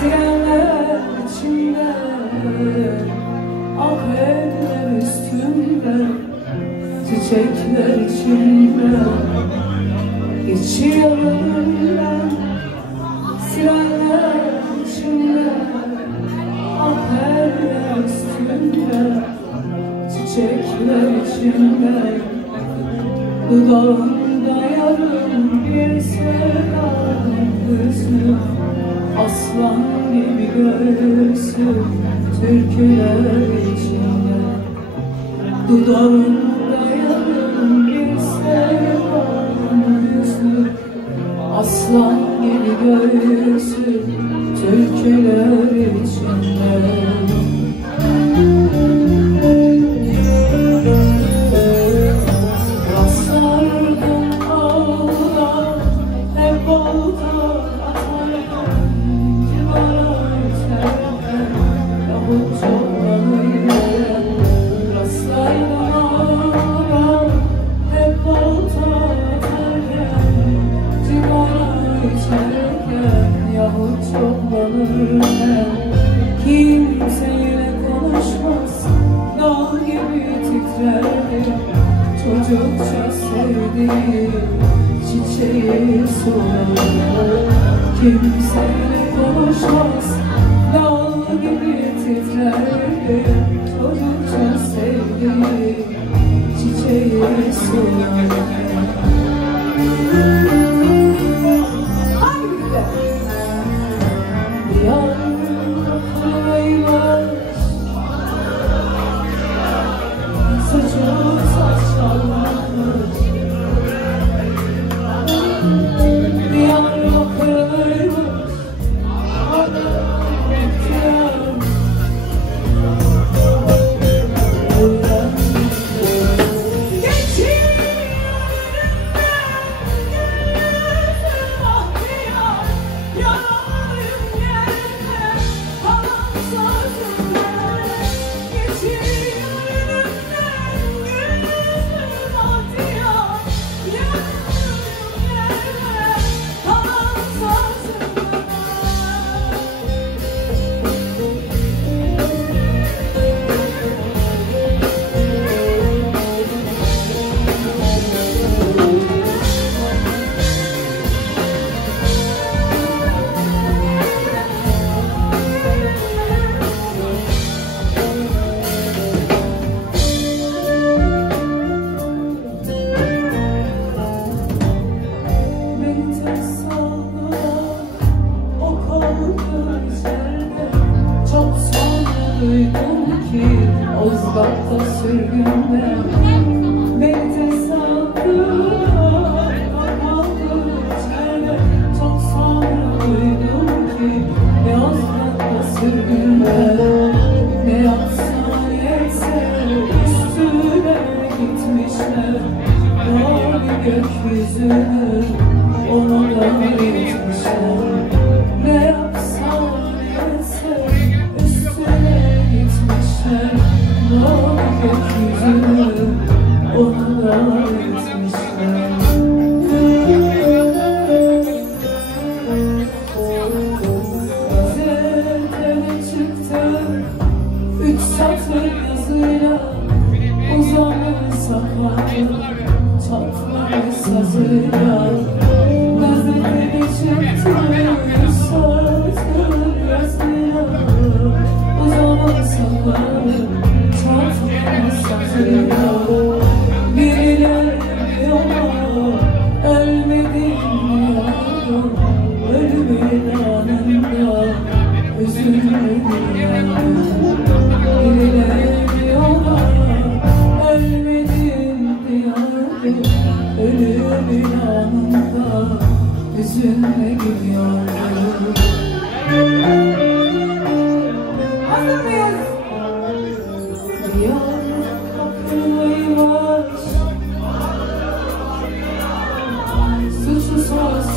Sirenler içinde, ah eller üstünde, çiçekler içinde geçiyor ömürler. Sirenler içinde, ah eller üstünde, çiçekler içinde, dudağında yarım bir sevdanın hüznü, aslan gibi göğsü türküler içinde. Dudağında yarım bir sevdanın hüznü, aslan gibi göğsü türküler içinde. Kimseyle konuşmaz, dağ gibi titrer, çocukça sevdiğim çiçeği sorar. Kimseyle konuşmaz, dağ gibi titrer, çocukça sevdiğim çiçeği sorar. Duydum ki Ozgat'ta sürgünde beni tesadüfen kaldı içeride. Çok sonra duydum ki Ozgat'ta sürgünde ne yapsan yetse üstüne gitmişler. Doğru gökyüzünü onu da gitmişler. Ne yapsan yetse doğru gökyüzünü onlar etmişler. Gazeteye çıktı 3 satır yazıyla, uzanır saklanır çatlar sazıyla. Gazeteye çıktı 3 satır yazıyla, uzanır saklanır çatlar sazıyla. Birileri yola ölmedim yavrum, ölümün anında üzülmedim yavrum. Birileri yola ölmedim yavrum, ölümün anında üzülmedim yavrum. Hazır mıyız? Yar kapılıymış, suçsuz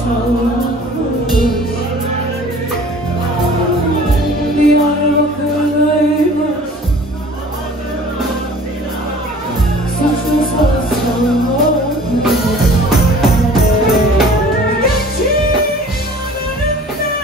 çalmış. Yar kapılıymış, suçsuz çalmış. Geçin önümden,